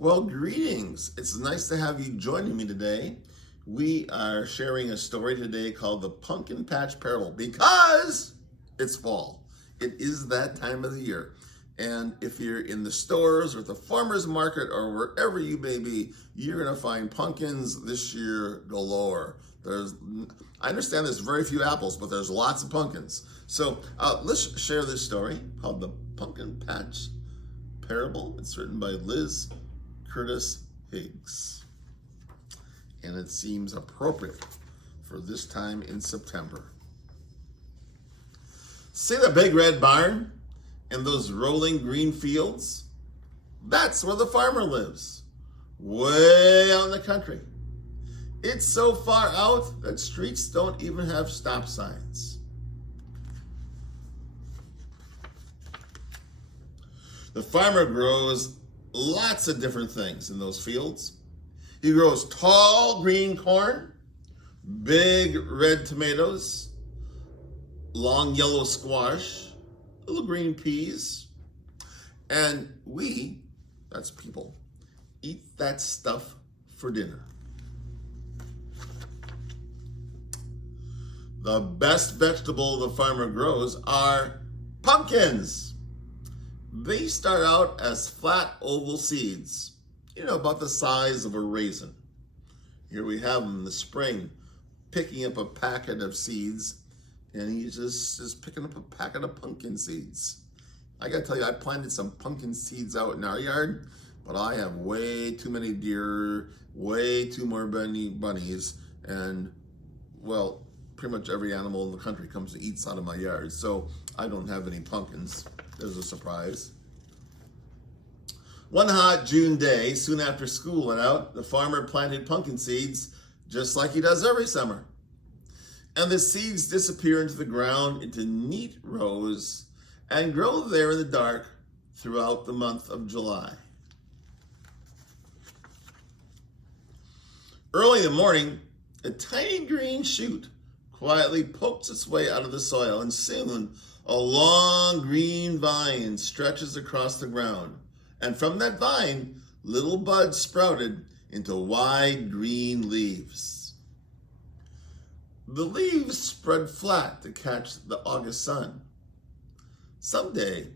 Well, greetings. It's nice to have you joining me today. We are sharing a story today called The Pumpkin Patch Parable because it's fall. It is that time of the year. And if you're in the stores or at the farmer's market or wherever you may be, you're going to find pumpkins this year galore. I understand there's very few apples, but there's lots of pumpkins. So let's share this story called The Pumpkin Patch Parable. It's written by Liz Curtis Higgs, and it seems appropriate for this time in September. See the big red barn and those rolling green fields? That's where the farmer lives, way out in the country. It's so far out that streets don't even have stop signs. The farmer grows lots of different things in those fields. He grows tall green corn, big red tomatoes, long yellow squash, little green peas, and we, that's people, eat that stuff for dinner. The best vegetable the farmer grows are pumpkins. They start out as flat oval seeds, about the size of a raisin. Here we have him in the spring, picking up a packet of seeds, and he's just picking up a packet of pumpkin seeds. I gotta tell you, I planted some pumpkin seeds out in our yard, but I have way too many deer, way too more bunnies, and, well, pretty much every animal in the country comes to eat out of my yard, so I don't have any pumpkins. There's a surprise. One hot June day, soon after school went out, the farmer planted pumpkin seeds just like he does every summer. And the seeds disappear into the ground into neat rows and grow there in the dark throughout the month of July. Early in the morning, a tiny green shoot quietly pokes its way out of the soil, and soon a long green vine stretches across the ground. And from that vine, little buds sprouted into wide green leaves. The leaves spread flat to catch the August sun. Someday,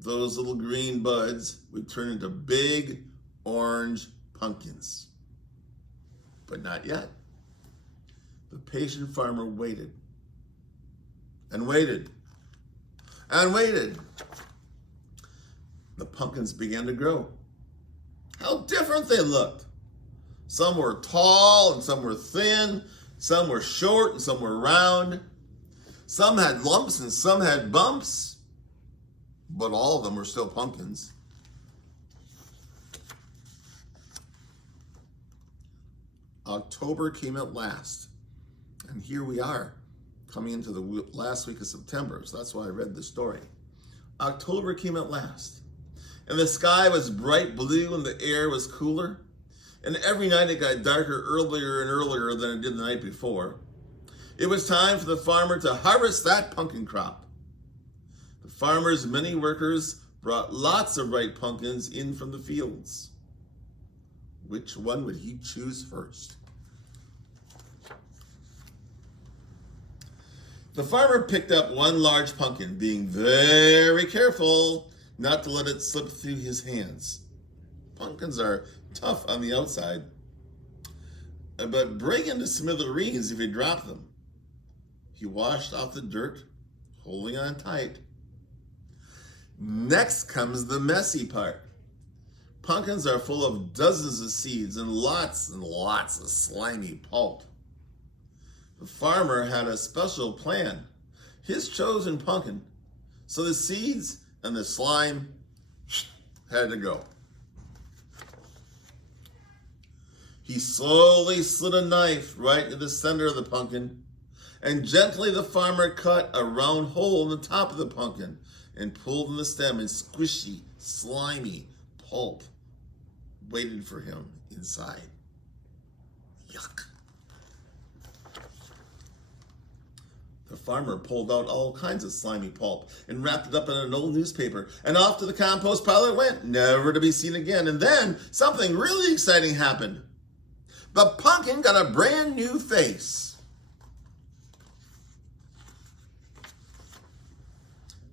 those little green buds would turn into big orange pumpkins. But not yet. The patient farmer waited and waited and waited. The pumpkins began to grow. How different they looked. Some were tall and some were thin. Some were short and some were round. Some had lumps and some had bumps. But all of them were still pumpkins. October came at last. And here we are, coming into the last week of September. So that's why I read the story. October came at last. And the sky was bright blue and the air was cooler. And every night it got darker earlier and earlier than it did the night before. It was time for the farmer to harvest that pumpkin crop. The farmer's many workers brought lots of ripe pumpkins in from the fields. Which one would he choose first? The farmer picked up one large pumpkin, being very careful not to let it slip through his hands. Pumpkins are tough on the outside, but break into smithereens if you drop them. He washed off the dirt, holding on tight. Next comes the messy part. Pumpkins are full of dozens of seeds and lots of slimy pulp. The farmer had a special plan. His chosen pumpkin, so the seeds and the slime had to go. He slowly slid a knife right into the center of the pumpkin, and gently the farmer cut a round hole in the top of the pumpkin and pulled in the stem, and squishy, slimy pulp waited for him inside. Yuck. The farmer pulled out all kinds of slimy pulp and wrapped it up in an old newspaper, and off to the compost pile it went, never to be seen again. And then something really exciting happened. The pumpkin got a brand new face.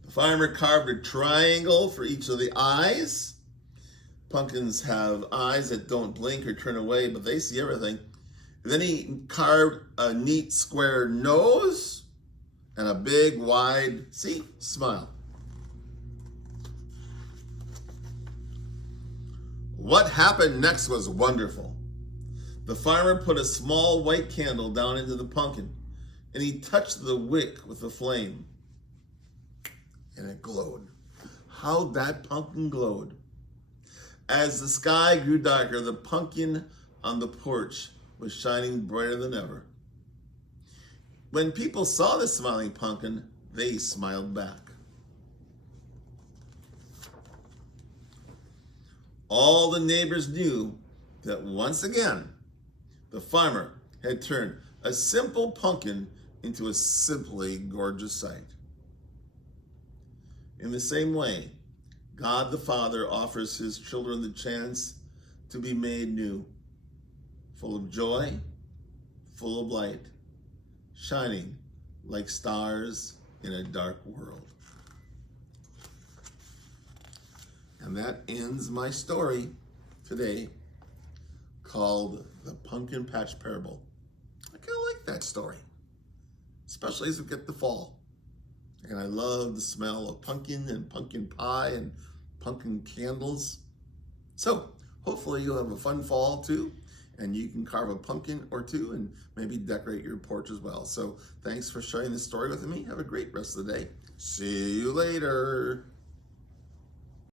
The farmer carved a triangle for each of the eyes. Pumpkins have eyes that don't blink or turn away, but they see everything. Then he carved a neat square nose and a big, wide, smile. What happened next was wonderful. The farmer put a small white candle down into the pumpkin, and he touched the wick with the flame. And it glowed. How that pumpkin glowed. As the sky grew darker, the pumpkin on the porch was shining brighter than ever. When people saw the smiling pumpkin, they smiled back. All the neighbors knew that once again, the farmer had turned a simple pumpkin into a simply gorgeous sight. In the same way, God the Father offers his children the chance to be made new, full of joy, full of light, shining like stars in a dark world. And that ends my story today called The Pumpkin Patch Parable. I kind of like that story, especially as we get to fall. And I love the smell of pumpkin and pumpkin pie and pumpkin candles. So hopefully you'll have a fun fall too, and you can carve a pumpkin or two and maybe decorate your porch as well. So thanks for sharing this story with me. Have a great rest of the day. See you later.